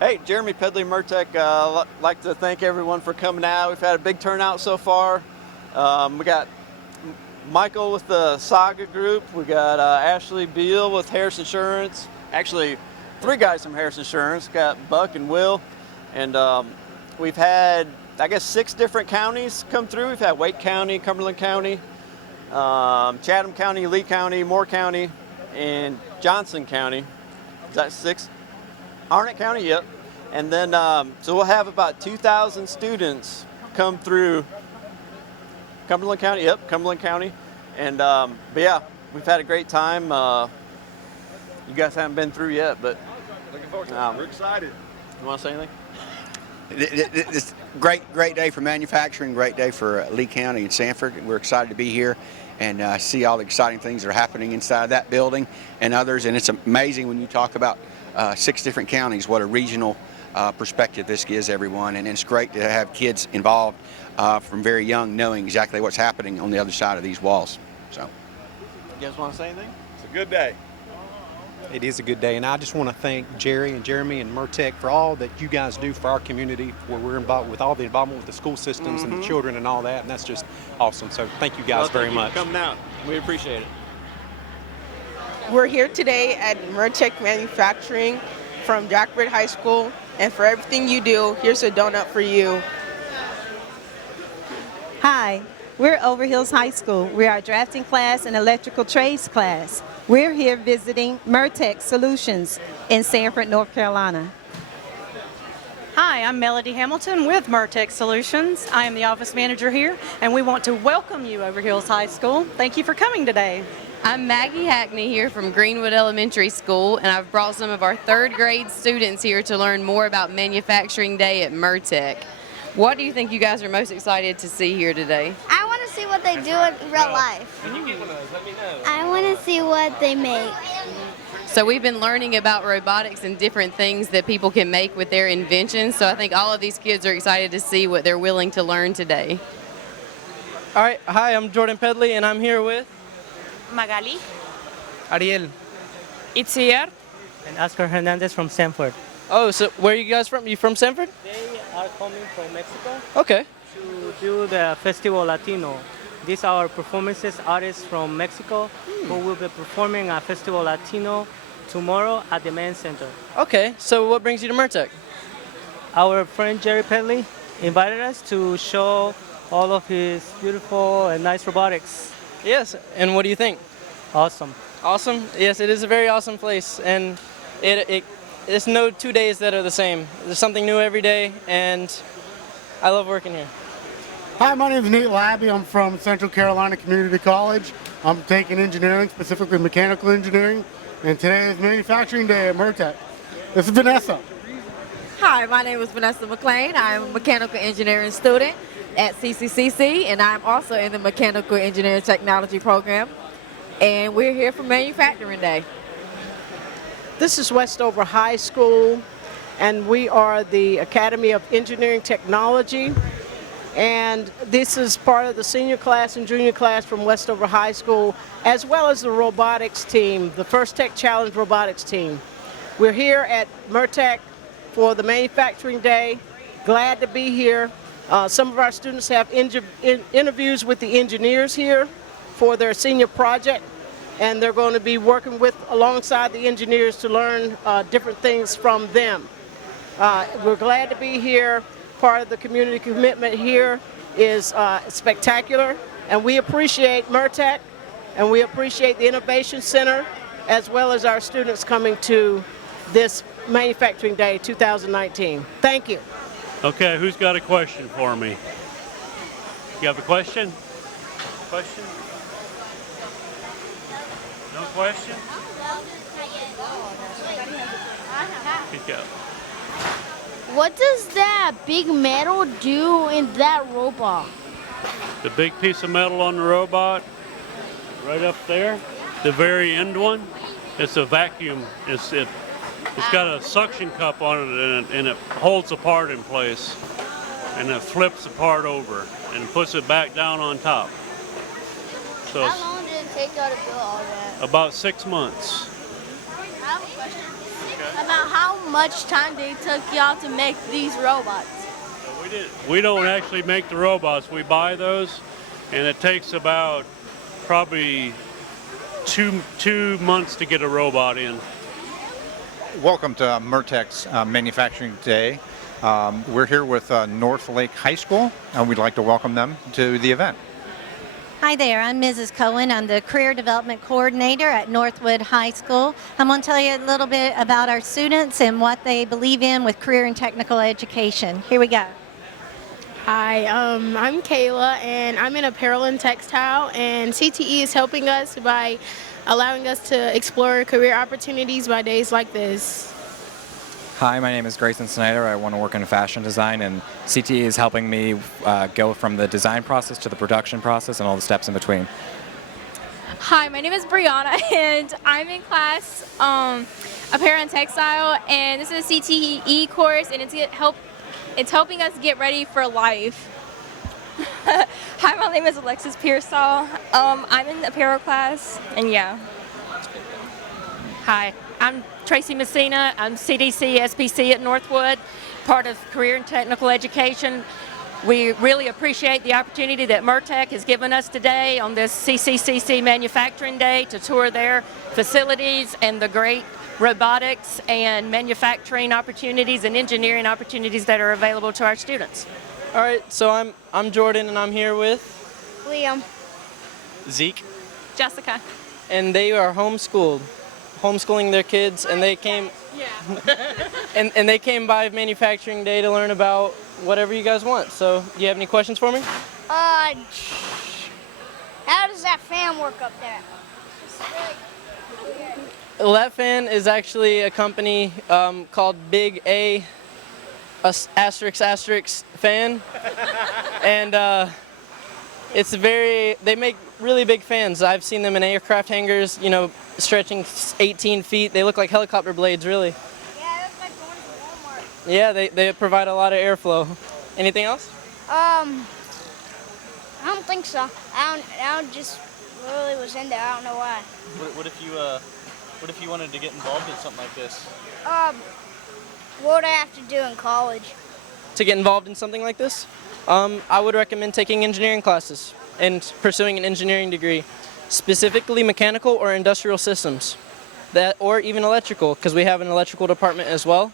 Hey, Jeremy Pedley, Mertek. Like to thank everyone for coming out. We've had a big turnout so far. We got Michael with the Saga Group. We got Ashley Beal with Harris Insurance. Actually, 3 guys from Harris Insurance. Got Buck and Will. And we've had, I guess, 6 different counties come through. We've had Wake County, Cumberland County, Chatham County, Lee County, Moore County, and Johnson County. Is that 6? Harnett County, yep. And then, so we'll have about 2,000 students come through Cumberland County, yep, Cumberland County. And, but yeah, we've had a great time. You guys haven't been through yet, but. Looking forward to it. We're excited. You want to say anything? It's great day for manufacturing, great day for Lee County and Sanford. We're excited to be here and see all the exciting things that are happening inside of that building and others. And it's amazing when you talk about 6 different counties, what a regional perspective this gives everyone. And it's great to have kids involved from very young, knowing exactly what's happening on the other side of these walls. So, you guys want to say anything? It's a good day. It is a good day, and I just want to thank Jerry and Jeremy and Mertek for all that you guys do for our community, where we're involved with all the involvement with the school systems and the children and all that, and that's just awesome. So thank you guys very much. Thank you for coming out. We appreciate it. We're here today at Mertek Manufacturing from Jackford High School, and for everything you do, here's a donut for you. Hi, we're Overhills High School. We're our drafting class and electrical trades class. We're here visiting Mertek Solutions in Sanford, North Carolina. Hi, I'm Melody Hamilton with Mertek Solutions. I am the office manager here, and we want to welcome you Overhills High School. Thank you for coming today. I'm Maggie Hackney here from Greenwood Elementary School, and I've brought some of our 3rd grade students here to learn more about Manufacturing Day at Mertek. What do you think you guys are most excited to see here today? I want to see what they do in real life. When you get one of those, let me know. I want to see what they make. So we've been learning about robotics and different things that people can make with their inventions, so I think all of these kids are excited to see what they're willing to learn today. All right, hi, I'm Jordan Pedley, and I'm here with Magali, Ariel, Itziar, and Oscar Hernandez from Sanford. Oh, so where are you guys from? You from Sanford? They are coming from Mexico. Okay. To do the Festival Latino. These are performances artists from Mexico who will be performing at Festival Latino tomorrow at the Main Center. Okay, so what brings you to Mertek? Our friend Jerry Pedley invited us to show all of his beautiful and nice robotics. Yes, and what do you think? Awesome. Awesome? Yes, it is a very awesome place, and it's no 2 days that are the same. There's something new every day, and I love working here. Hi, my name is Nate Labby. I'm from Central Carolina Community College. I'm taking engineering, specifically mechanical engineering, and today is Manufacturing Day at Mertek. This is Vanessa. Hi, my name is Vanessa McClain. I'm a mechanical engineering student at CCCC, and I'm also in the Mechanical Engineering Technology program. And we're here for Manufacturing Day. This is Westover High School, and we are the Academy of Engineering Technology. And this is part of the senior class and junior class from Westover High School, as well as the robotics team, the First Tech Challenge robotics team. We're here at Mertek for the Manufacturing Day. Glad to be here. Some of our students have interviews with the engineers here for their senior project, and they're going to be working alongside the engineers to learn different things from them. We're glad to be here. Part of the community commitment here is spectacular, and we appreciate Mertek, and we appreciate the Innovation Center, as well as our students coming to this Manufacturing Day 2019. Thank you. Okay, who's got a question for me? You have a question? Question? No question? Good job. What does that big metal do in that robot? The big piece of metal on the robot, right up there, the very end one, it's a vacuum. It's got a suction cup on it, and it holds the part in place, and it flips the part over and puts it back down on top. So how long did it take y'all to build all that? About 6 months. I have a question about how much time did it took y'all to make these robots? We don't actually make the robots. We buy those, and it takes about probably two months to get a robot in. Welcome to Mertek's Manufacturing Day. We're here with North Lake High School, and we'd like to welcome them to the event. Hi there, I'm Mrs. Cohen. I'm the Career Development Coordinator at Northwood High School. I'm going to tell you a little bit about our students and what they believe in with career and technical education. Here we go. Hi, I'm Kayla, and I'm in apparel and textile, and CTE is helping us by allowing us to explore career opportunities by days like this. Hi, my name is Grayson Snyder. I want to work in fashion design, and CTE is helping me go from the design process to the production process and all the steps in between. Hi, my name is Brianna, and I'm in class apparel and textile, and this is a CTE course, and it's helping us get ready for life. Hi, my name is Alexis Pearsall. I'm in the apparel class, and yeah. Hi, I'm Tracy Messina. I'm CDC SPC at Northwood, part of Career and Technical Education. We really appreciate the opportunity that Mertek has given us today on this CCCC Manufacturing Day to tour their facilities and the great robotics and manufacturing opportunities and engineering opportunities that are available to our students. All right, so I'm Jordan, and I'm here with Liam. Zeke, Jessica. and they are homeschooling their kids, and they came and they came by Manufacturing Day to learn about whatever you guys want. So, do you have any questions for me? How does that fan work up there? Well, that fan is actually a company called Big A asterisk fan, and they make really big fans. I've seen them in aircraft hangars, stretching 18 feet. They look like helicopter blades, really. Yeah, it looks like the ones at Walmart. Yeah, they provide a lot of airflow. Anything else? I don't think so. I just literally was in there. I don't know why. What if you wanted to get involved in something like this? What would I have to do in college? To get involved in something like this, I would recommend taking engineering classes and pursuing an engineering degree, specifically mechanical or industrial systems, or even electrical, because we have an electrical department as well.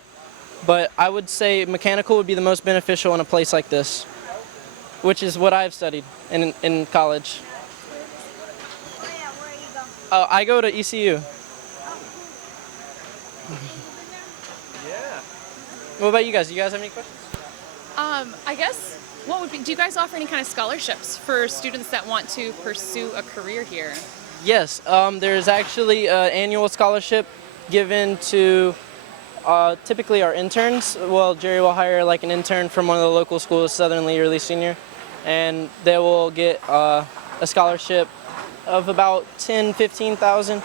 But I would say mechanical would be the most beneficial in a place like this, which is what I've studied in college. I go to ECU. What about you guys? Do you guys have any questions? I guess, do you guys offer any kind of scholarships for students that want to pursue a career here? Yes, there's actually an annual scholarship given to typically our interns. Well, Jerry will hire like an intern from one of the local schools, Southern Lee Early Senior, and they will get a scholarship of about $10,000-15,000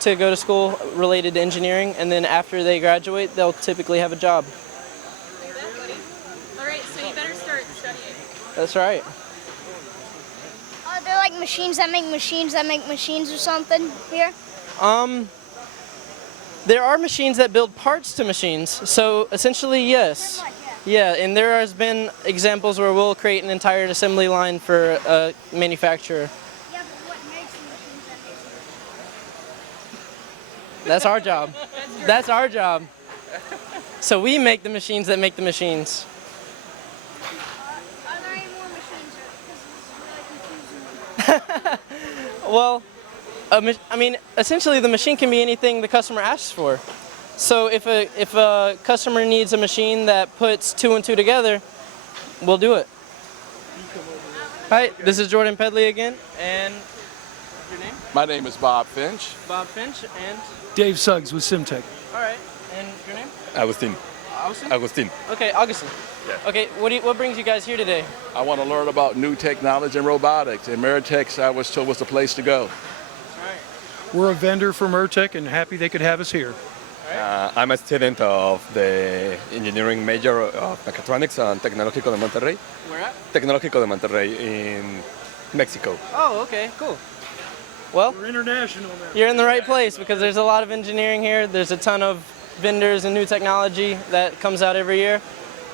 to go to school related to engineering, and then after they graduate, they'll typically have a job. All right, so you better start studying. That's right. Are there like machines that make machines or something here? There are machines that build parts to machines, so essentially yes. Yeah, and there has been examples where we'll create an entire assembly line for a manufacturer. Yeah, but what makes the machines that make the machines? That's our job. That's our job. So we make the machines that make the machines. Are there any more machines? Because this is really confusing me. Well, essentially the machine can be anything the customer asks for. So if a customer needs a machine that puts 2 and 2 together, we'll do it. Hi, this is Jordan Pedley again, and your name? My name is Bob Finch. Bob Finch, and? Dave Suggs with Simtech. All right, and your name? Agustin. Augustine? Agustin. Okay, Augustine. Yeah. Okay, what brings you guys here today? I want to learn about new technology and robotics, and Mertek, I was told, was the place to go. We're a vendor for Mertek and happy they could have us here. I'm a student of the engineering major of Mechatronics and Tecnológico de Monterrey. Where at? Tecnológico de Monterrey in Mexico. Oh, okay, cool. Well, we're international now. You're in the right place because there's a lot of engineering here. There's a ton of vendors and new technology that comes out every year,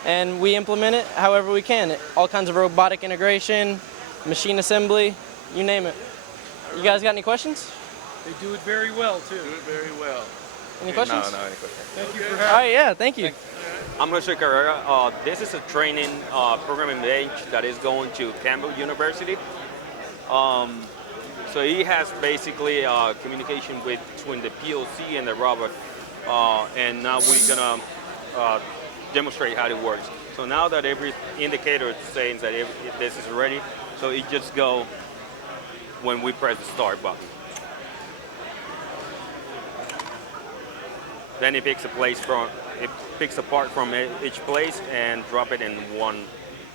and we implement it however we can. All kinds of robotic integration, machine assembly, you name it. You guys got any questions? They do it very well, too. Do it very well. Any questions? No, any questions. Thank you for All having right, yeah, thank you. I'm Jose Carrera. This is a training programming bench that is going to Campbell University. So he has basically communication between the PLC and the robot, and now we're gonna demonstrate how it works. So now that every indicator is saying that this is ready, so it just go when we press the start button. Then it picks a part from each place and drop it in one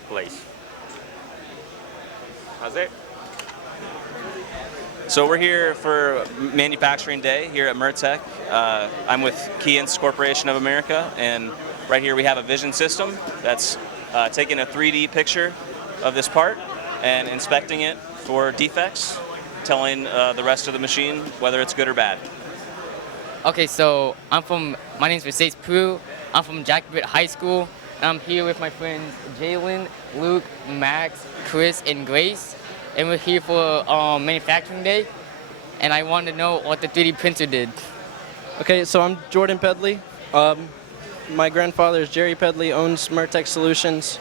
place. That's it. So we're here for Manufacturing Day here at Mertek. I'm with Keyence Corporation of America, and right here we have a vision system that's taking a 3D picture of this part and inspecting it for defects, telling the rest of the machine whether it's good or bad. Okay, so my name's Mercedes Pru. I'm from Jacksonville High School, and I'm here with my friends Jalen, Luke, Max, Chris, and Grace. And we're here for Manufacturing Day, and I wanted to know what the 3D printer did. Okay, so I'm Jordan Pedley. My grandfather is Jerry Pedley, owns Mertek Solutions,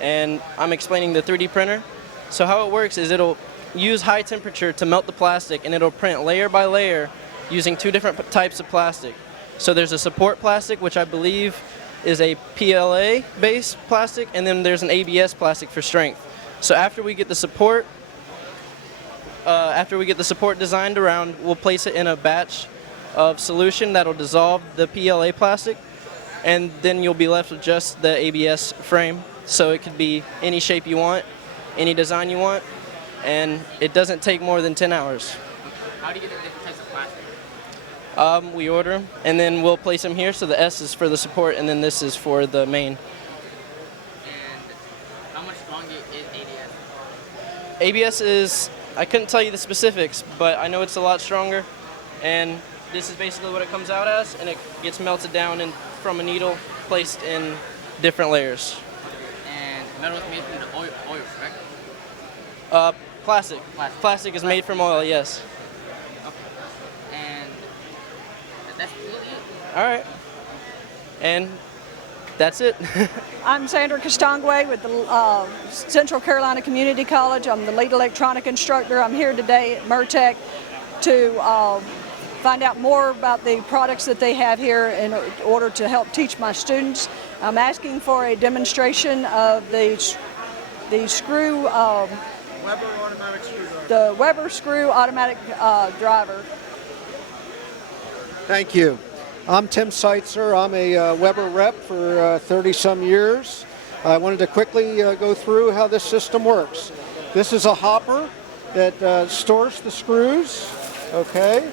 and I'm explaining the 3D printer. So how it works is it'll use high temperature to melt the plastic, and it'll print layer by layer using two different types of plastic. So there's a support plastic, which I believe is a PLA-based plastic, and then there's an ABS plastic for strength. So after we get the support designed around, we'll place it in a batch of solution that'll dissolve the PLA plastic, and then you'll be left with just the ABS frame. So it could be any shape you want, any design you want, and it doesn't take more than 10 hours. How do you get the different types of plastic? We order them, and then we'll place them here. So the S is for the support, and then this is for the main. And how much stronger is ABS? ABS is, I couldn't tell you the specifics, but I know it's a lot stronger, and this is basically what it comes out as, and it gets melted down and from a needle placed in different layers. And metal is made from the oil, correct? Plastic. Plastic is made from oil, yes. Okay. And that's really it? All right. And that's it. I'm Sandra Castangwe with the Central Carolina Community College. I'm the lead electronic instructor. I'm here today at Mertek to find out more about the products that they have here in order to help teach my students. I'm asking for a demonstration of the screw, Weber automatic screwdriver. the Weber screw automatic driver. Thank you. I'm Tim Seitzer. I'm a Weber rep for 30-some years. I wanted to quickly go through how this system works. This is a hopper that stores the screws, okay?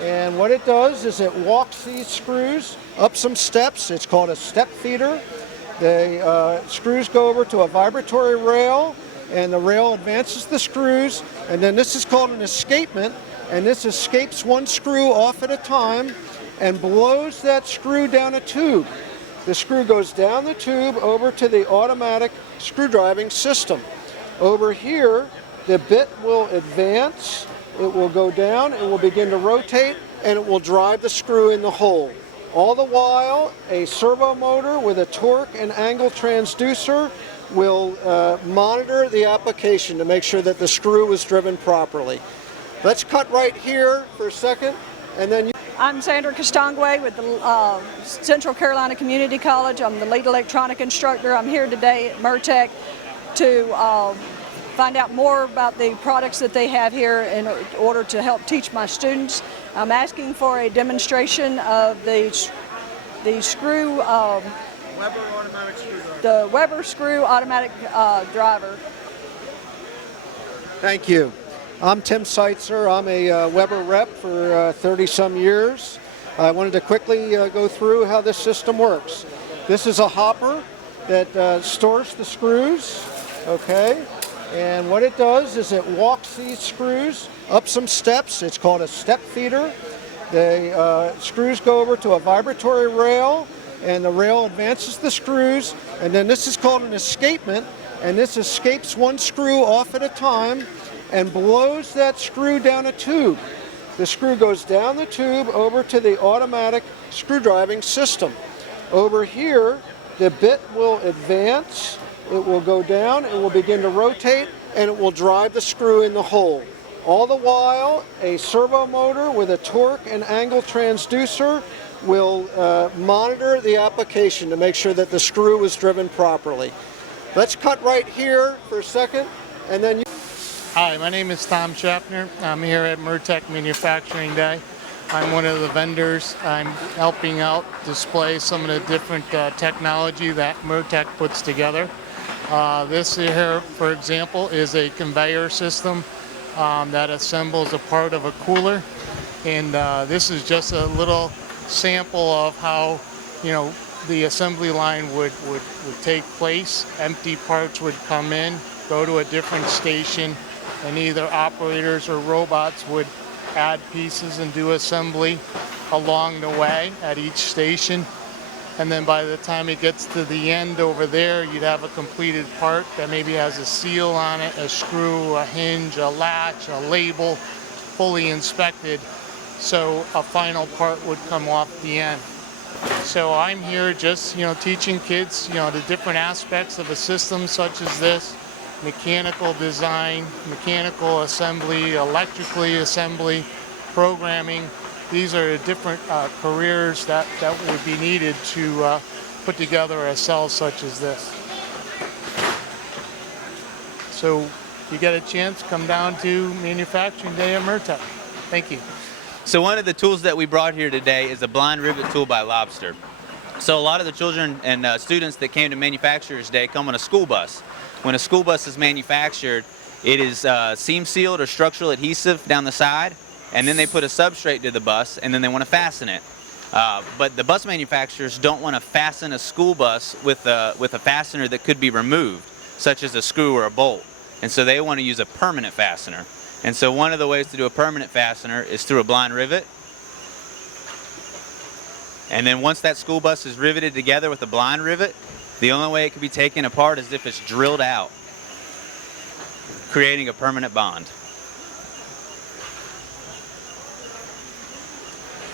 And what it does is it walks these screws up some steps. It's called a step feeder. The screws go over to a vibratory rail, and the rail advances the screws, and then this is called an escapement, and this escapes one screw off at a time and blows that screw down a tube. The screw goes down the tube over to the automatic screw driving system. Over here, the bit will advance, it will go down, it will begin to rotate, and it will drive the screw in the hole. All the while, a servo motor with a torque and angle transducer will monitor the application to make sure that the screw is driven properly. Let's cut right here for a second, and then I'm Sandra Castangwe with the Central Carolina Community College. I'm the lead electronic instructor. I'm here today at Mertek to find out more about the products that they have here in order to help teach my students. I'm asking for a demonstration of the screw, Weber automatic screwdriver. the Weber screw automatic driver. Thank you. I'm Tim Seitzer. I'm a Weber rep for 30-some years. I wanted to quickly go through how this system works. This is a hopper that stores the screws, okay? And what it does is it walks these screws up some steps. It's called a step feeder. The screws go over to a vibratory rail, and the rail advances the screws, and then this is called an escapement, and this escapes one screw off at a time and blows that screw down a tube. The screw goes down the tube over to the automatic screw driving system. Over here, the bit will advance, it will go down, it will begin to rotate, and it will drive the screw in the hole. All the while, a servo motor with a torque and angle transducer will monitor the application to make sure that the screw is driven properly. Let's cut right here for a second, and then Hi, my name is Tom Schaffner. I'm here at Mertek Manufacturing Day. I'm one of the vendors. I'm helping out display some of the different technology that Mertek puts together. This here, for example, is a conveyor system that assembles a part of a cooler, and this is just a little sample of how, you know, the assembly line would take place. Empty parts would come in, go to a different station, and either operators or robots would add pieces and do assembly along the way at each station. And then by the time it gets to the end over there, you'd have a completed part that maybe has a seal on it, a screw, a hinge, a latch, a label, fully inspected. So a final part would come off the end. So I'm here just, you know, teaching kids, you know, the different aspects of a system such as this: mechanical design, mechanical assembly, electrically assembly, programming. These are different careers that would be needed to put together a cell such as this. So if you get a chance, come down to Manufacturing Day at Mertek. Thank you. So one of the tools that we brought here today is a blind rivet tool by Lobster. So a lot of the children and students that came to Manufacturers Day come on a school bus. When a school bus is manufactured, it is seam sealed or structural adhesive down the side, and then they put a substrate to the bus, and then they want to fasten it. But the bus manufacturers don't want to fasten a school bus with a fastener that could be removed, such as a screw or a bolt. And so they want to use a permanent fastener. And so one of the ways to do a permanent fastener is through a blind rivet. And then once that school bus is riveted together with a blind rivet, the only way it can be taken apart is if it's drilled out, creating a permanent bond.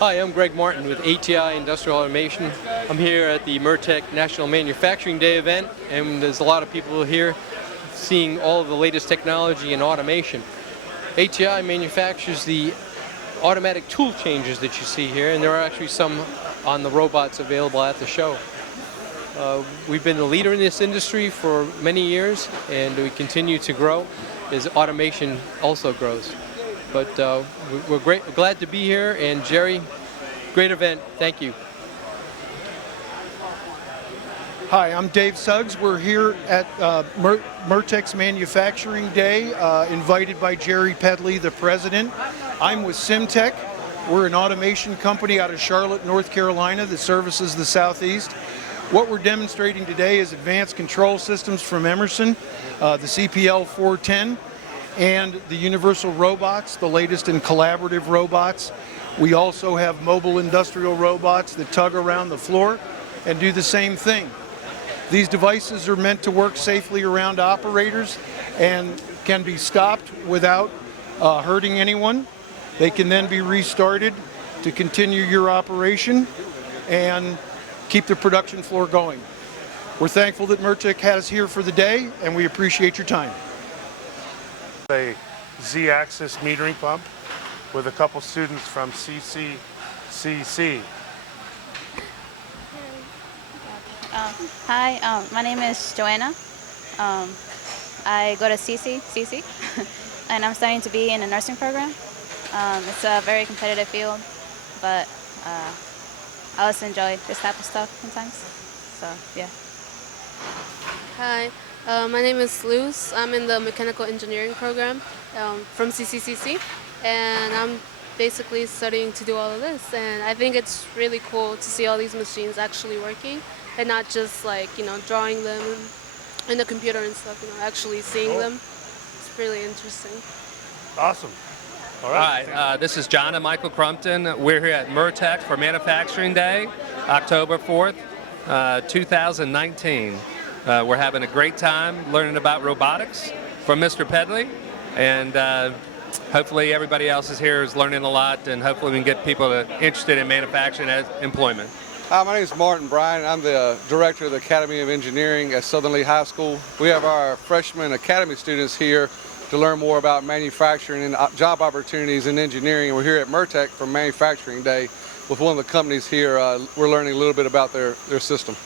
Hi, I'm Greg Martin with ATI Industrial Automation. I'm here at the Mertek National Manufacturing Day event, and there's a lot of people here seeing all of the latest technology in automation. ATI manufactures the automatic tool changes that you see here, and there are actually some on the robots available at the show. We've been the leader in this industry for many years, and we continue to grow as automation also grows. But we're glad to be here, and Jerry, great event. Thank you. Hi, I'm Dave Suggs. We're here at Mertek's Manufacturing Day, invited by Jerry Pedley, the president. I'm with SimTech. We're an automation company out of Charlotte, North Carolina that services the Southeast. What we're demonstrating today is advanced control systems from Emerson, the CPL 410, and the universal robots, the latest in collaborative robots. We also have mobile industrial robots that tug around the floor and do the same thing. These devices are meant to work safely around operators and can be stopped without hurting anyone. They can then be restarted to continue your operation and keep the production floor going. We're thankful that Mertek has us here for the day, and we appreciate your time. A Z-axis metering pump with a couple students from CCCC. Hi, my name is Joanna. I go to CC, and I'm studying to be in a nursing program. It's a very competitive field, but I also enjoy this type of stuff sometimes. So, yeah. Hi, my name is Luz. I'm in the mechanical engineering program from CCCC, and I'm basically studying to do all of this. And I think it's really cool to see all these machines actually working, and not just like, you know, drawing them in the computer and stuff, you know, actually seeing them. It's really interesting. Awesome. All right. Hi, this is John and Michael Crumpton. We're here at Mertek for Manufacturing Day, October 4th, 2019. We're having a great time learning about robotics from Mr. Pedley, and hopefully everybody else is here is learning a lot, and hopefully we can get people interested in manufacturing as employment. Hi, my name is Martin Bryan. I'm the director of the Academy of Engineering at Southern Lee High School. We have our freshman academy students here to learn more about manufacturing and job opportunities in engineering. And we're here at Mertek for Manufacturing Day with one of the companies here. We're learning a little bit about their system.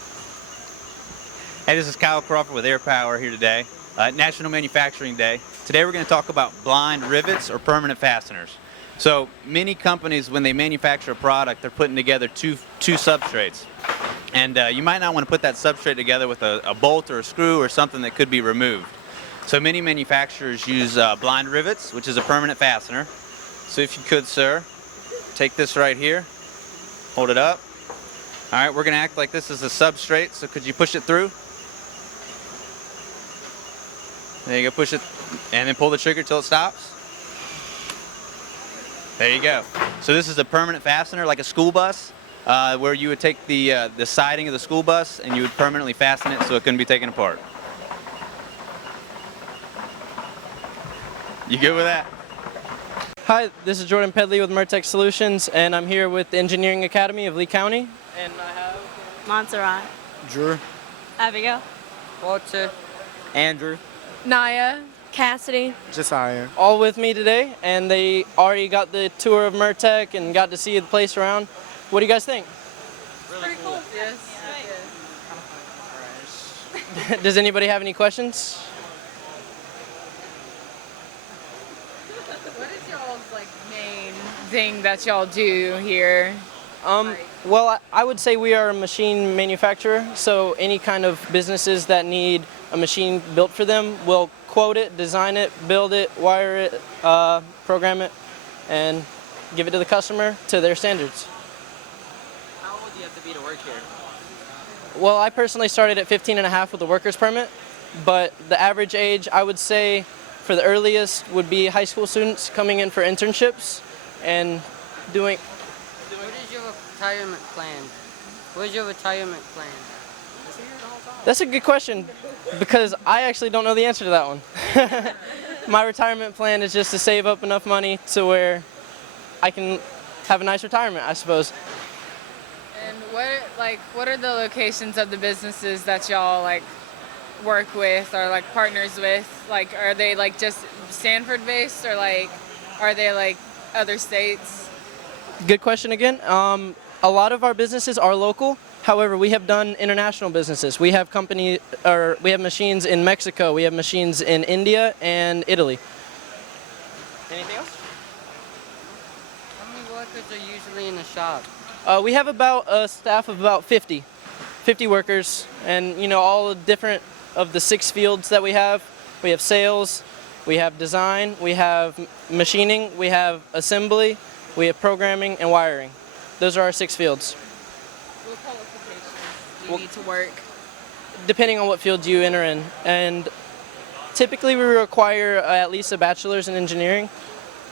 Hey, this is Kyle Crawford with Air Power here today. National Manufacturing Day. Today we're going to talk about blind rivets or permanent fasteners. So many companies, when they manufacture a product, they're putting together two substrates. And you might not want to put that substrate together with a bolt or a screw or something that could be removed. So many manufacturers use blind rivets, which is a permanent fastener. So if you could, sir, take this right here, hold it up. All right, we're going to act like this is a substrate, so could you push it through? There you go, push it, and then pull the trigger till it stops. There you go. So this is a permanent fastener, like a school bus, where you would take the siding of the school bus and you would permanently fasten it so it couldn't be taken apart. You good with that? Hi, this is Jordan Pedley with Mertek Solutions, and I'm here with the Engineering Academy of Lee County. And I have Montserrat. Drew. Abigail. Walter. Andrew. Naya. Cassidy. Josiah. all with me today, and they already got the tour of Mertek and got to see the place around. What do you guys think? Pretty cool. Yes. Does anybody have any questions? What is y'all's main thing that y'all do here? Well, I would say we are a machine manufacturer, so any kind of businesses that need a machine built for them will quote it, design it, build it, wire it, program it, and give it to the customer to their standards. How old do you have to be to work here? Well, I personally started at 15 and a half with a worker's permit, but the average age, I would say, for the earliest would be high school students coming in for internships and doing... What is your retirement plan? What is your retirement plan? That's a good question, because I actually don't know the answer to that one. My retirement plan is just to save up enough money to where I can have a nice retirement, I suppose. And what are the locations of the businesses that y'all work with or partners with? Are they just Sanford based or are they other states? Good question again. A lot of our businesses are local. However, we have done international businesses. We have we have machines in Mexico. We have machines in India and Italy. Anything else? How many workers are usually in the shop? We have about a staff of about 50 workers, and all different of the 6 fields that we have. We have sales, we have design, we have machining, we have assembly, we have programming and wiring. Those are our 6 fields. What qualifications do you need to work? Depending on what field you enter in, and typically we require at least a bachelor's in engineering,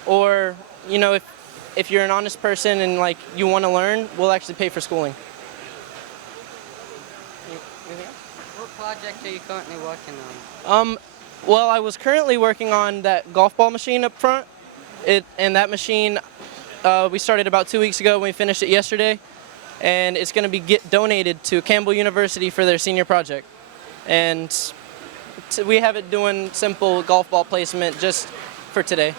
or if you're an honest person and you want to learn, we'll actually pay for schooling. What project are you currently working on? Well, I was currently working on that golf ball machine up front. And that machine, we started about 2 weeks ago, and we finished it yesterday. And it's going to be donated to Campbell University for their senior project. And we have it doing simple golf ball placement just for today.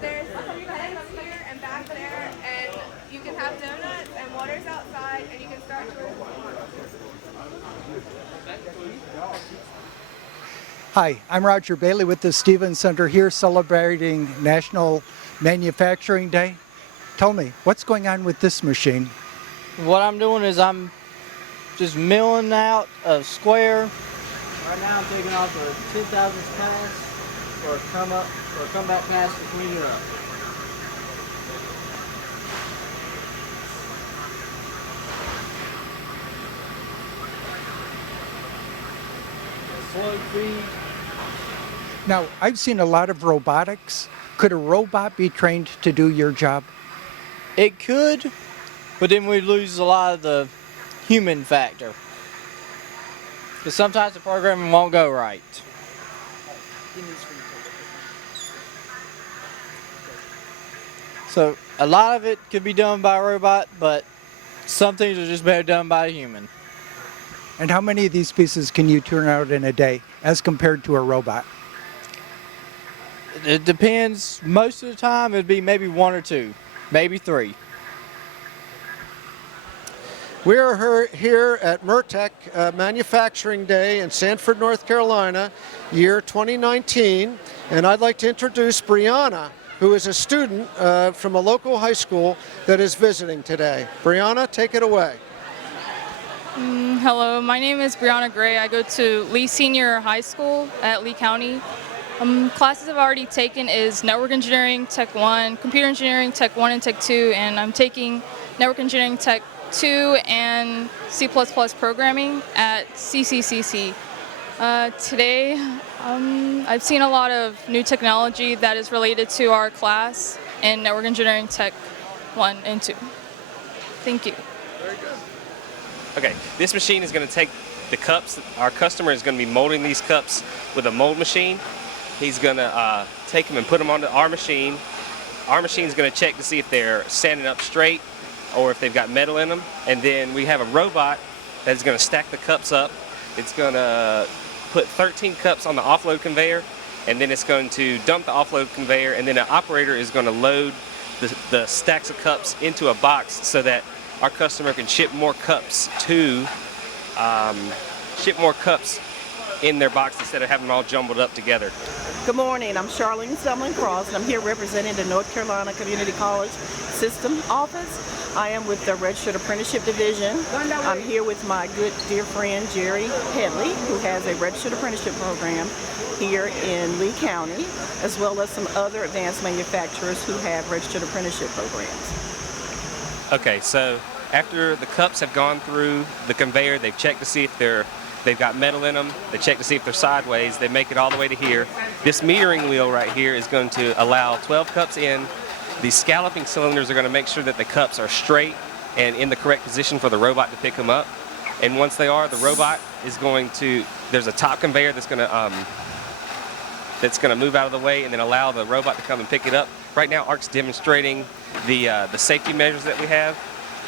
There's beds here and back there, and you can have donuts and water's outside, and you can start your... Hi, I'm Roger Bailey with the Stevens Center here celebrating National Manufacturing Day. Tell me, what's going on with this machine? What I'm doing is I'm just milling out a square. Right now I'm taking off a 2/1000 pass or come back pass to clean it up. Slow feed. Now, I've seen a lot of robotics. Could a robot be trained to do your job? It could, but then we lose a lot of the human factor. Because sometimes the programming won't go right. So a lot of it could be done by a robot, but some things are just better done by a human. And how many of these pieces can you turn out in a day as compared to a robot? It depends. Most of the time it'd be maybe 1 or 2, maybe 3. We're here at Mertek Manufacturing Day in Sanford, North Carolina, year 2019, and I'd like to introduce Brianna, who is a student from a local high school that is visiting today. Brianna, take it away. Hello, my name is Brianna Gray. I go to Lee Senior High School at Lee County. Classes I've already taken is Network Engineering Tech 1, Computer Engineering Tech 1 and Tech 2, and I'm taking Network Engineering Tech 2 and C++ programming at CCCC. Today, I've seen a lot of new technology that is related to our class in Network Engineering Tech 1 and 2. Thank you. Very good. Okay, this machine is going to take the cups. Our customer is going to be molding these cups with a mold machine. He's going to take them and put them onto our machine. Our machine is going to check to see if they're standing up straight or if they've got metal in them. And then we have a robot that's going to stack the cups up. It's going to put 13 cups on the offload conveyor, and then it's going to dump the offload conveyor, and then an operator is going to load the stacks of cups into a box so that our customer can ship more cups in their box instead of having them all jumbled up together. Good morning, I'm Charlene Sumlin Cross, and I'm here representing the North Carolina Community College System Office. I am with the Registered Apprenticeship Division. I'm here with my good dear friend Jerry Pedley, who has a Registered Apprenticeship Program here in Lee County, as well as some other advanced manufacturers who have Registered Apprenticeship Programs. Okay, so after the cups have gone through the conveyor, they've checked to see if they've got metal in them, they check to see if they're sideways, they make it all the way to here. This metering wheel right here is going to allow 12 cups in. These scalloping cylinders are going to make sure that the cups are straight and in the correct position for the robot to pick them up. And once they are, the robot is going to, there's a top conveyor that's going to move out of the way and then allow the robot to come and pick it up. Right now, ARC's demonstrating the safety measures that we have.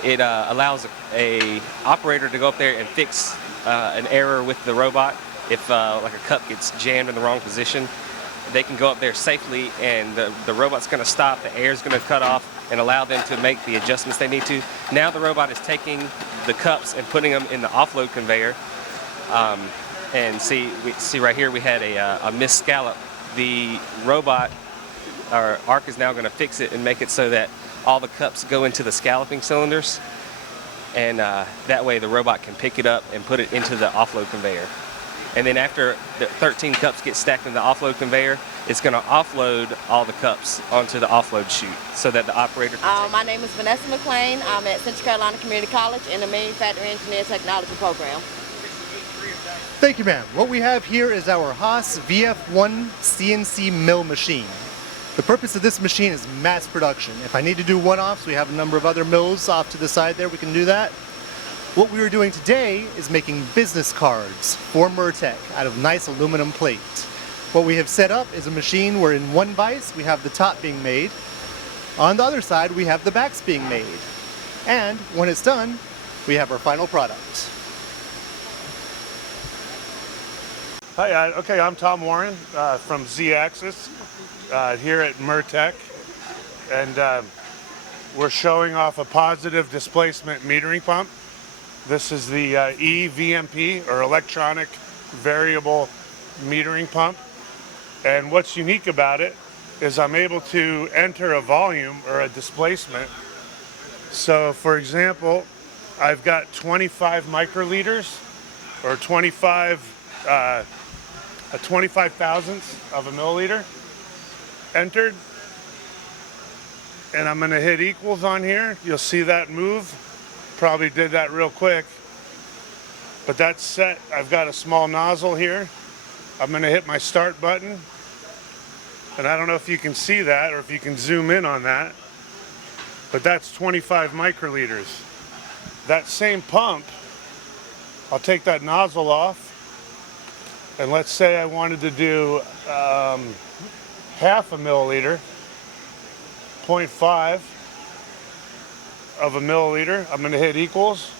It allows a operator to go up there and fix an error with the robot. If like a cup gets jammed in the wrong position, they can go up there safely, and the robot's going to stop, the air's going to cut off, and allow them to make the adjustments they need to. Now the robot is taking the cups and putting them in the offload conveyor. And see right here we had a missed scallop. The robot, or ARC, is now going to fix it and make it so that all the cups go into the scalloping cylinders, and that way the robot can pick it up and put it into the offload conveyor. And then after the 13 cups get stacked in the offload conveyor, it's going to offload all the cups onto the offload chute so that the operator can My name is Vanessa McClain. I'm at Central Carolina Community College in the Manufacturing Engineer Technology program. Thank you, ma'am. What we have here is our Haas VF1 CNC mill machine. The purpose of this machine is mass production. If I need to do one-offs, we have a number of other mills off to the side there, we can do that. What we are doing today is making business cards for Mertek out of nice aluminum plate. What we have set up is a machine where in one vise we have the top being made. On the other side we have the backs being made. And when it's done, we have our final product. Hi, okay, I'm Tom Warren from Z-Axis here at Mertek, and we're showing off a positive displacement metering pump. This is the EVMP, or electronic variable metering pump, and what's unique about it is I'm able to enter a volume or a displacement. So for example, I've got 25 microliters, or 25 thousandths of a milliliter entered, and I'm going to hit equals on here. You'll see that move. Probably did that real quick, but that's set. I've got a small nozzle here. I'm going to hit my start button, And I don't know if you can see that or if you can zoom in on that, but that's 25 microliters. That same pump, I'll take that nozzle off, and let's say I wanted to do half a milliliter, 0.5 of a milliliter. I'm going to hit equals.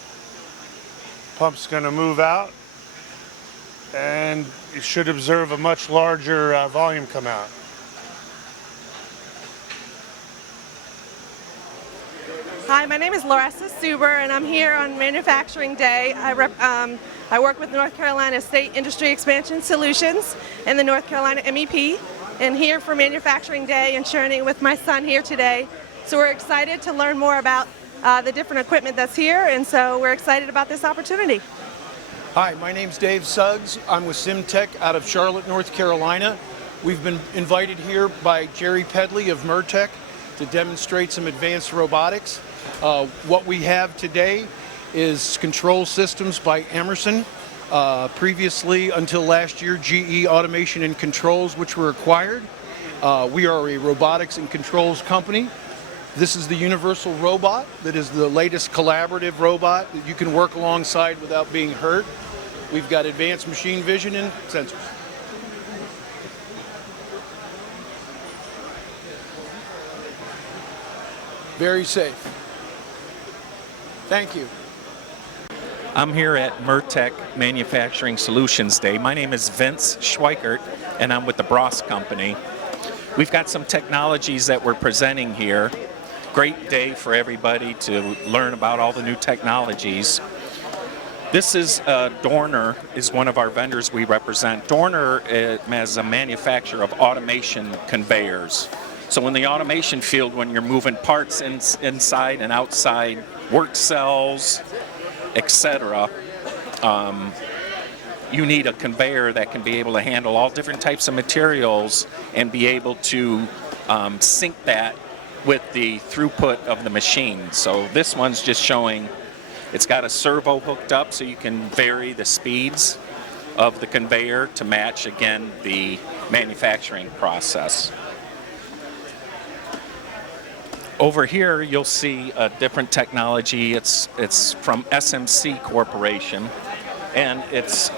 Pump's going to move out, and you should observe a much larger volume come out. Hi, my name is Larissa Suber, and I'm here on Manufacturing Day. I work with North Carolina State Industry Expansion Solutions and the North Carolina MEP, and here for Manufacturing Day and sharing it with my son here today. So we're excited to learn more about the different equipment that's here, and so we're excited about this opportunity. Hi, my name's Dave Suggs. I'm with SimTech out of Charlotte, North Carolina. We've been invited here by Jerry Pedley of Mertek to demonstrate some advanced robotics. What we have today is control systems by Emerson. Previously, until last year, GE Automation and Controls, which were acquired. We are a robotics and controls company. This is the universal robot that is the latest collaborative robot that you can work alongside without being hurt. We've got advanced machine vision and sensors. Very safe. Thank you. I'm here at Mertek Manufacturing Solutions Day. My name is Vince Schweikert, and I'm with the Bross Company. We've got some technologies that we're presenting here. Great day for everybody to learn about all the new technologies. This is Dorner is one of our vendors we represent. Dorner is a manufacturer of automation conveyors. So in the automation field, when you're moving parts inside and outside work cells, etc., you need a conveyor that can be able to handle all different types of materials and be able to sync that with the throughput of the machine. So this one's just showing it's got a servo hooked up so you can vary the speeds of the conveyor to match, again, the manufacturing process. Over here you'll see a different technology. It's from SMC Corporation, and it's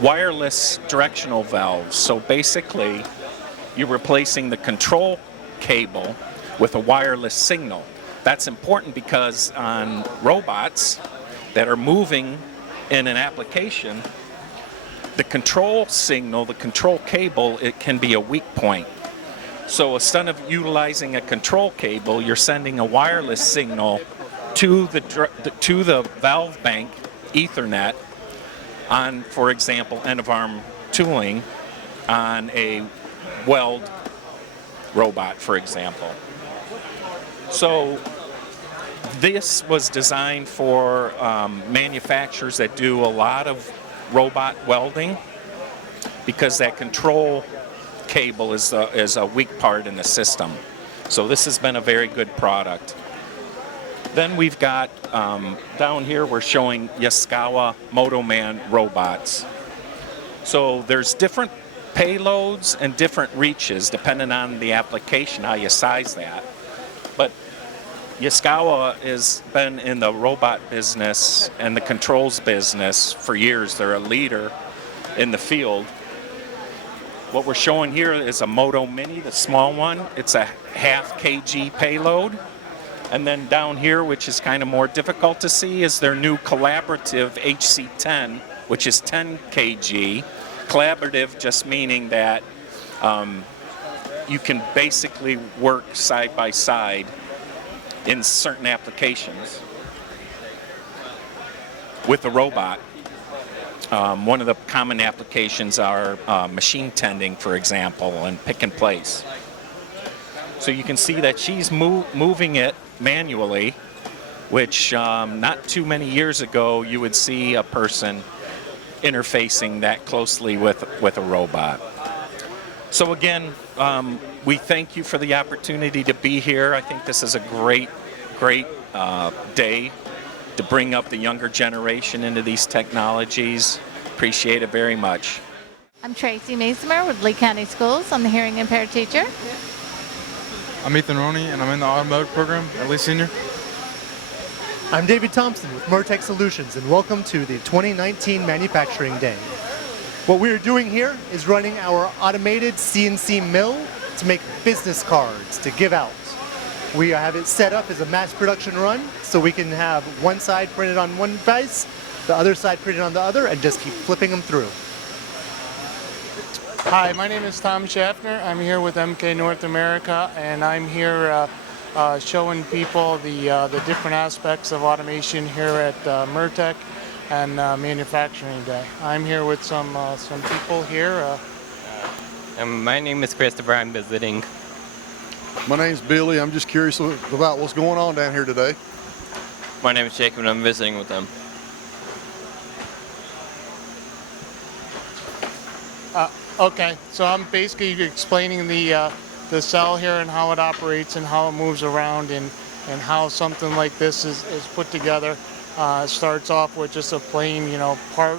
wireless directional valves. So basically you're replacing the control cable with a wireless signal. That's important because on robots that are moving in an application, the control signal, the control cable, it can be a weak point. So instead of utilizing a control cable, you're sending a wireless signal to the valve bank Ethernet on, for example, end-of-arm tooling on a weld robot, for example. So this was designed for manufacturers that do a lot of robot welding, because that control cable is a weak part in the system. So this has been a very good product. Then we've got down here we're showing Yaskawa Motoman robots. So there's different payloads and different reaches depending on the application, how you size that. But Yaskawa has been in the robot business and the controls business for years. They're a leader in the field. What we're showing here is a Moto Mini, the small one. It's a 0.5 kg payload. And then down here, which is kind of more difficult to see, is their new collaborative HC10, which is 10 kg. Collaborative just meaning that you can basically work side by side in certain applications with a robot. One of the common applications are machine tending, for example, and pick and place. So you can see that she's moving it manually, which not too many years ago you would see a person interfacing that closely with a robot. So again, we thank you for the opportunity to be here. I think this is a great day to bring up the younger generation into these technologies. Appreciate it very much. I'm Tracy Masimer with Lee County Schools. I'm the hearing impaired teacher. I'm Ethan Roney, and I'm in the automotive program at Lee Senior. I'm David Thompson with Mertek Solutions, and welcome to the 2019 Manufacturing Day. What we're doing here is running our automated CNC mill to make business cards to give out. We have it set up as a mass production run, so we can have one side printed on one device, the other side printed on the other, and just keep flipping them through. Hi, my name is Tom Schaffner. I'm here with MK North America, and I'm here showing people the different aspects of automation here at Mertek and Manufacturing Day. I'm here with some people here. My name is Christopher. I'm visiting. My name's Billy. I'm just curious about what's going on down here today. My name is Jacob, and I'm visiting with them. Okay, so I'm basically explaining the cell here and how it operates and how it moves around and how something like this is put together. It starts off with just a plain, part,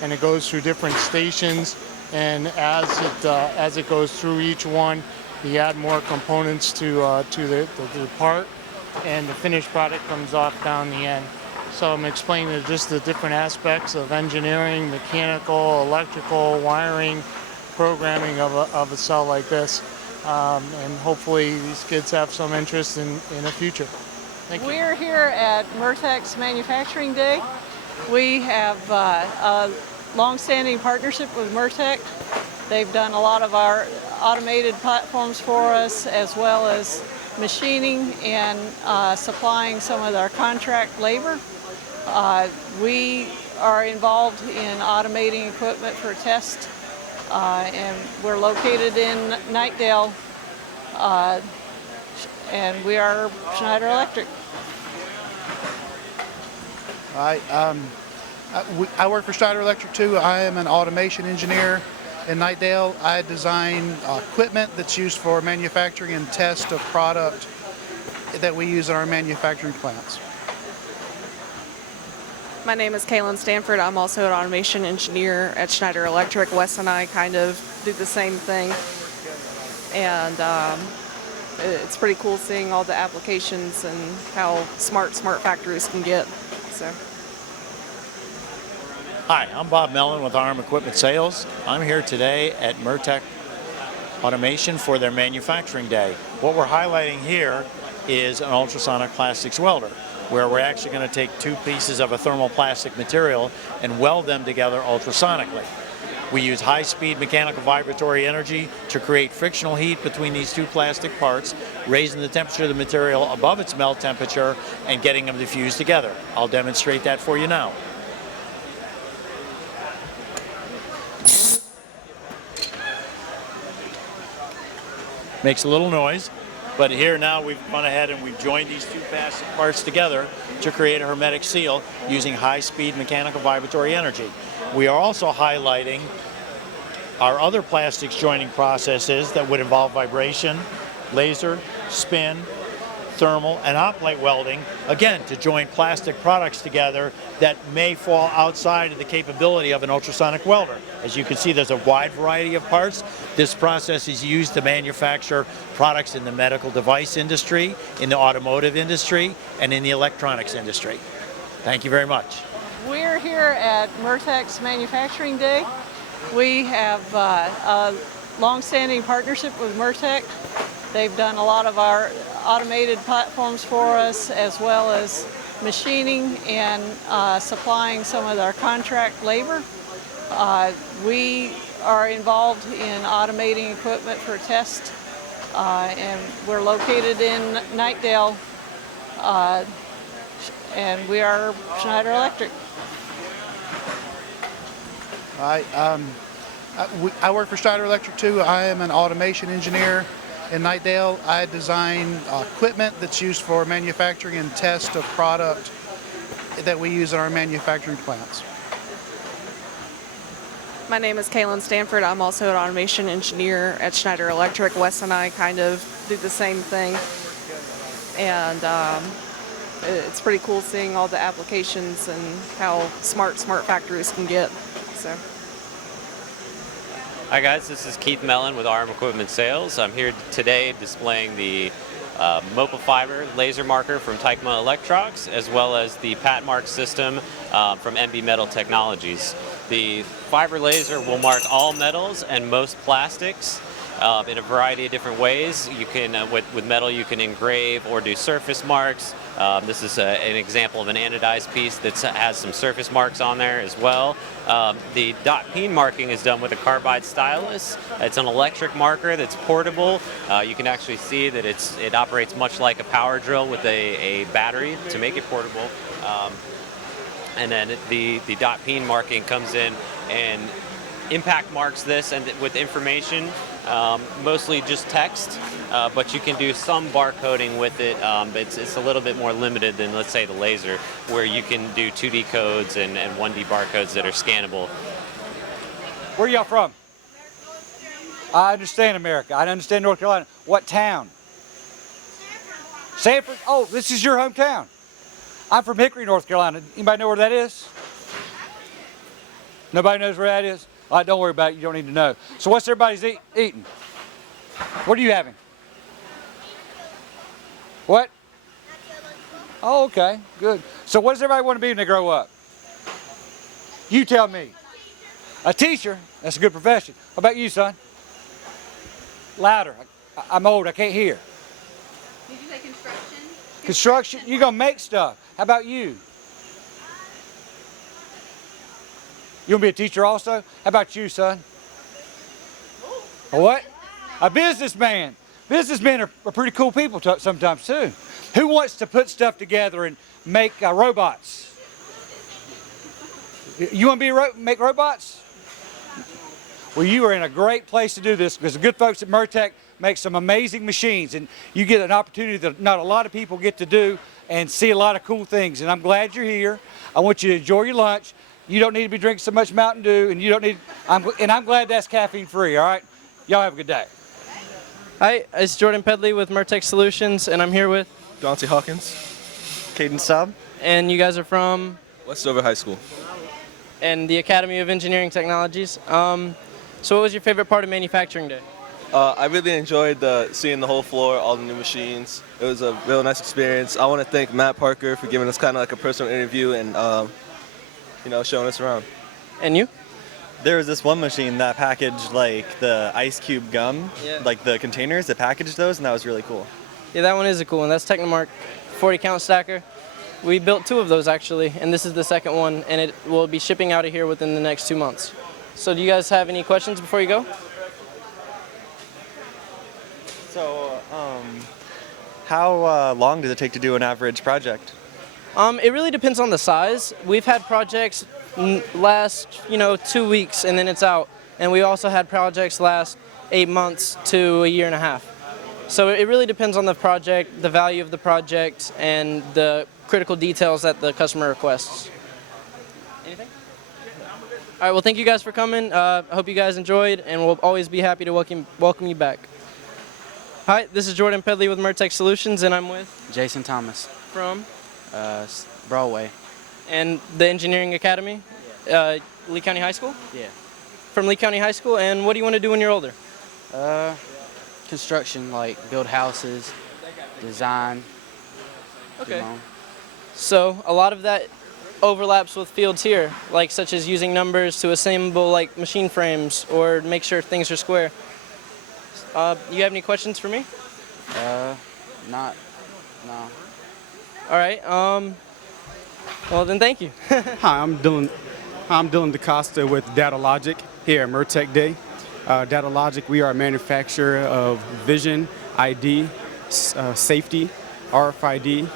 and it goes through different stations. And as it goes through each one, you add more components to the part, and the finished product comes off down the end. So I'm explaining just the different aspects of engineering, mechanical, electrical, wiring, programming of a cell like this. And hopefully these kids have some interest in the future. Thank you. We're here at Mertek's Manufacturing Day. We have a long-standing partnership with Mertek. They've done a lot of our automated platforms for us, as well as machining and supplying some of our contract labor. We are involved in automating equipment for test, and we're located in Knightdale, and we are Schneider Electric. Hi, I work for Schneider Electric too. I am an automation engineer in Knightdale. I design equipment that's used for manufacturing and test of product that we use in our manufacturing plants. My name is Kaylin Sanford. I'm also an automation engineer at Schneider Electric. Wes and I kind of do the same thing. And it's pretty cool seeing all the applications and how smart factories can get. So. Hi, I'm Bob Mellon with Arm Equipment Sales. I'm here today at Mertek Automation for their Manufacturing Day. What we're highlighting here is an ultrasonic plastics welder, where we're actually going to take two pieces of a thermoplastic material and weld them together ultrasonically. We use high-speed mechanical vibratory energy to create frictional heat between these two plastic parts, raising the temperature of the material above its melt temperature and getting them to fuse together. I'll demonstrate that for you now. Makes a little noise. But here now we've gone ahead and we've joined these two plastic parts together to create a hermetic seal using high-speed mechanical vibratory energy. We are also highlighting our other plastics joining processes that would involve vibration, laser, spin, thermal, and hot plate welding, again, to join plastic products together that may fall outside of the capability of an ultrasonic welder. As you can see, there's a wide variety of parts. This process is used to manufacture products in the medical device industry, in the automotive industry, and in the electronics industry. Thank you very much. We're here at Mertek's Manufacturing Day. We have a long-standing partnership with Mertek. They've done a lot of our automated platforms for us, as well as machining and supplying some of our contract labor. We are involved in automating equipment for test, and we're located in Knightdale, and we are Schneider Electric. Hi, I work for Schneider Electric too. I am an automation engineer in Knightdale. I design equipment that's used for manufacturing and test of product that we use in our manufacturing plants. My name is Kaylin Sanford. I'm also an automation engineer at Schneider Electric. Wes and I kind of do the same thing. And it's pretty cool seeing all the applications and how smart factories can get. So. Hi guys, this is Keith Mellon with RM Equipment Sales. I'm here today displaying the Mopa Fiber laser marker from Tecma Electrox, as well as the Pat Mark system from MB Metal Technologies. The fiber laser will mark all metals and most plastics in a variety of different ways. You can, with metal, you can engrave or do surface marks. This is an example of an anodized piece that has some surface marks on there as well. The dot peen marking is done with a carbide stylus. It's an electric marker that's portable. You can actually see that it operates much like a power drill with a battery to make it portable. And then the dot peen marking comes in and impact marks this and with information, mostly just text, but you can do some barcoding with it. It's a little bit more limited than, let's say, the laser, where you can do 2D codes and 1D barcodes that are scannable. Where y'all from? I understand America. I understand North Carolina. What town? Sanford? Oh, this is your hometown. I'm from Hickory, North Carolina. Anybody know where that is? Nobody knows where that is? All right, don't worry about it. You don't need to know. So what's everybody's eating? What are you having? What? Oh, okay, good. So what does everybody want to be when they grow up? You tell me. A teacher? That's a good profession. How about you, son? Louder. I'm old, I can't hear. Did you say construction? Construction? You're going to make stuff. How about you? You want to be a teacher also? How about you, son? A what? A businessman. Businessmen are pretty cool people sometimes too. Who wants to put stuff together and make robots? You want to make robots? Well, you are in a great place to do this because the good folks at Mertek make some amazing machines, and you get an opportunity that not a lot of people get to do and see a lot of cool things. And I'm glad you're here. I want you to enjoy your lunch. You don't need to be drinking so much Mountain Dew, and you don't need. I'm glad that's caffeine free. All right, y'all have a good day. Hi, it's Jordan Pedley with Mertek Solutions, and I'm here with Dante Hawkins, Caden Saab. And you guys are from Westover High School. and the Academy of Engineering Technologies. So what was your favorite part of Manufacturing Day? I really enjoyed seeing the whole floor, all the new machines. It was a real nice experience. I want to thank Matt Parker for giving us kind of like a personal interview and showing us around. And you? There was this one machine that packaged like the ice cube gum, like the containers that packaged those, and that was really cool. Yeah, that one is a cool one. That's Technomark 40 count stacker. We built 2 of those actually, and this is the second one, and it will be shipping out of here within the next 2 months. So do you guys have any questions before you go? So, how long does it take to do an average project? It really depends on the size. We've had projects last, 2 weeks and then it's out. And we also had projects last 8 months to a year and a half. So it really depends on the project, the value of the project, and the critical details that the customer requests. Anything? All right, well, thank you guys for coming. I hope you guys enjoyed, and we'll always be happy to welcome you back. Hi, this is Jordan Pedley with Mertek Solutions, and I'm with Jason Thomas. From? Broadway. And the Engineering Academy? Lee County High School? Yeah. From Lee County High School, and what do you want to do when you're older? Construction, like build houses, design. Okay. So a lot of that overlaps with fields here, like such as using numbers to assemble like machine frames or make sure things are square. You have any questions for me? No. All right. Well then, thank you. Hi, I'm Dylan DaCosta with Data Logic here at Mertek Day. Data Logic, we are a manufacturer of vision, ID, safety, RFID,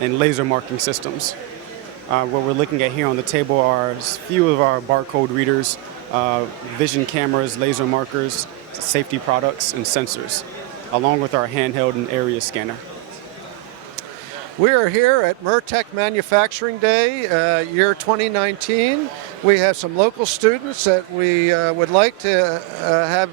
and laser marking systems. What we're looking at here on the table are a few of our barcode readers, vision cameras, laser markers, safety products, and sensors, along with our handheld and area scanner. We are here at Mertek Manufacturing Day, year 2019. We have some local students that we would like to have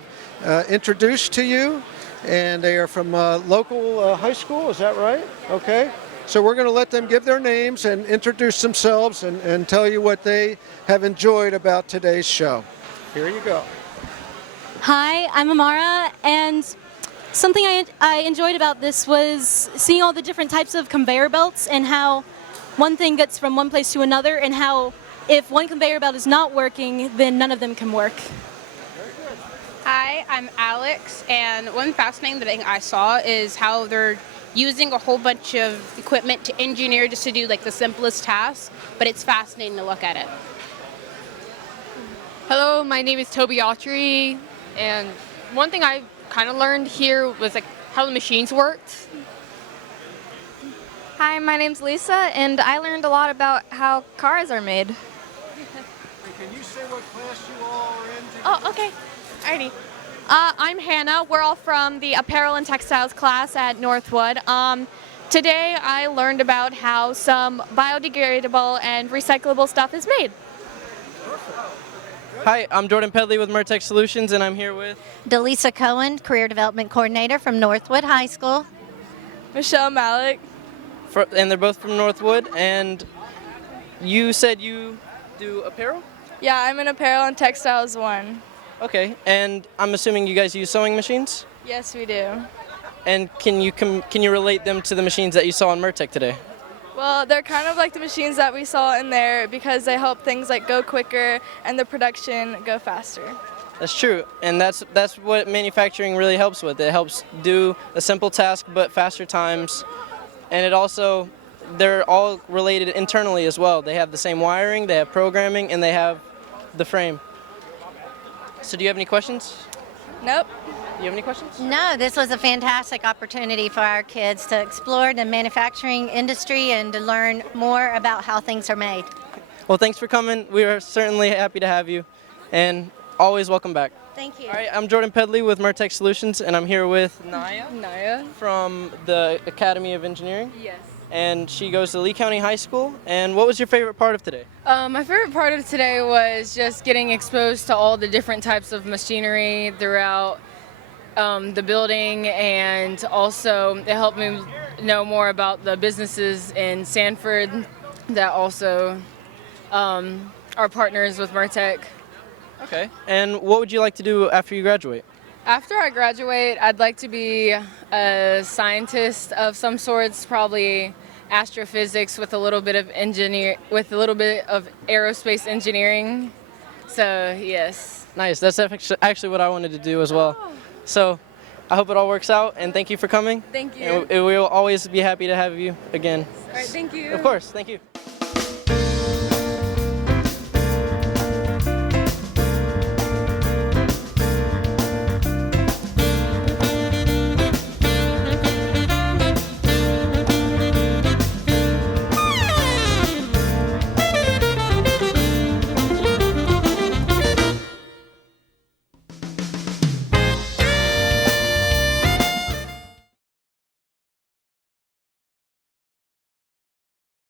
introduced to you, and they are from local high school, is that right? Okay. So we're going to let them give their names and introduce themselves and tell you what they have enjoyed about today's show. Here you go. Hi, I'm Amara, and something I enjoyed about this was seeing all the different types of conveyor belts and how one thing gets from one place to another, and how if one conveyor belt is not working, then none of them can work. Hi, I'm Alex, and one fascinating thing I saw is how they're using a whole bunch of equipment to engineer just to do like the simplest tasks, but it's fascinating to look at it. Hello, my name is Toby Autry, and one thing I kind of learned here was like how the machines worked. Hi, my name's Lisa, and I learned a lot about how cars are made. Can you say what class you all are in? Oh, okay. Alrighty. I'm Hannah. We're all from the Apparel and Textiles class at Northwood. Today I learned about how some biodegradable and recyclable stuff is made. Hi, I'm Jordan Pedley with Mertek Solutions, and I'm here with Delisa Cohen, Career Development Coordinator from Northwood High School. Michelle Malik. and they're both from Northwood. And you said you do apparel? Yeah, I'm in Apparel and Textiles 1. Okay, and I'm assuming you guys use sewing machines? Yes, we do. And can you relate them to the machines that you saw in Mertek today? Well, they're kind of like the machines that we saw in there because they help things like go quicker and the production go faster. That's true, and that's what manufacturing really helps with. It helps do a simple task but faster times, and it also, they're all related internally as well. They have the same wiring, they have programming, and they have the frame. So do you have any questions? Nope. Do you have any questions? No, this was a fantastic opportunity for our kids to explore the manufacturing industry and to learn more about how things are made. Well, thanks for coming. We are certainly happy to have you, and always welcome back. Thank you. All right, I'm Jordan Pedley with Mertek Solutions, and I'm here with Naya from the Academy of Engineering. Yes. And she goes to Lee County High School. And what was your favorite part of today? My favorite part of today was just getting exposed to all the different types of machinery throughout the building, and also it helped me know more about the businesses in Sanford that also are partners with Mertek. Okay. And what would you like to do after you graduate? After I graduate, I'd like to be a scientist of some sorts, probably astrophysics with a little bit of aerospace engineering. So, yes. Nice. That's actually what I wanted to do as well. So, I hope it all works out, and thank you for coming. Thank you. And we will always be happy to have you again. All right, thank you. Of course. Thank you.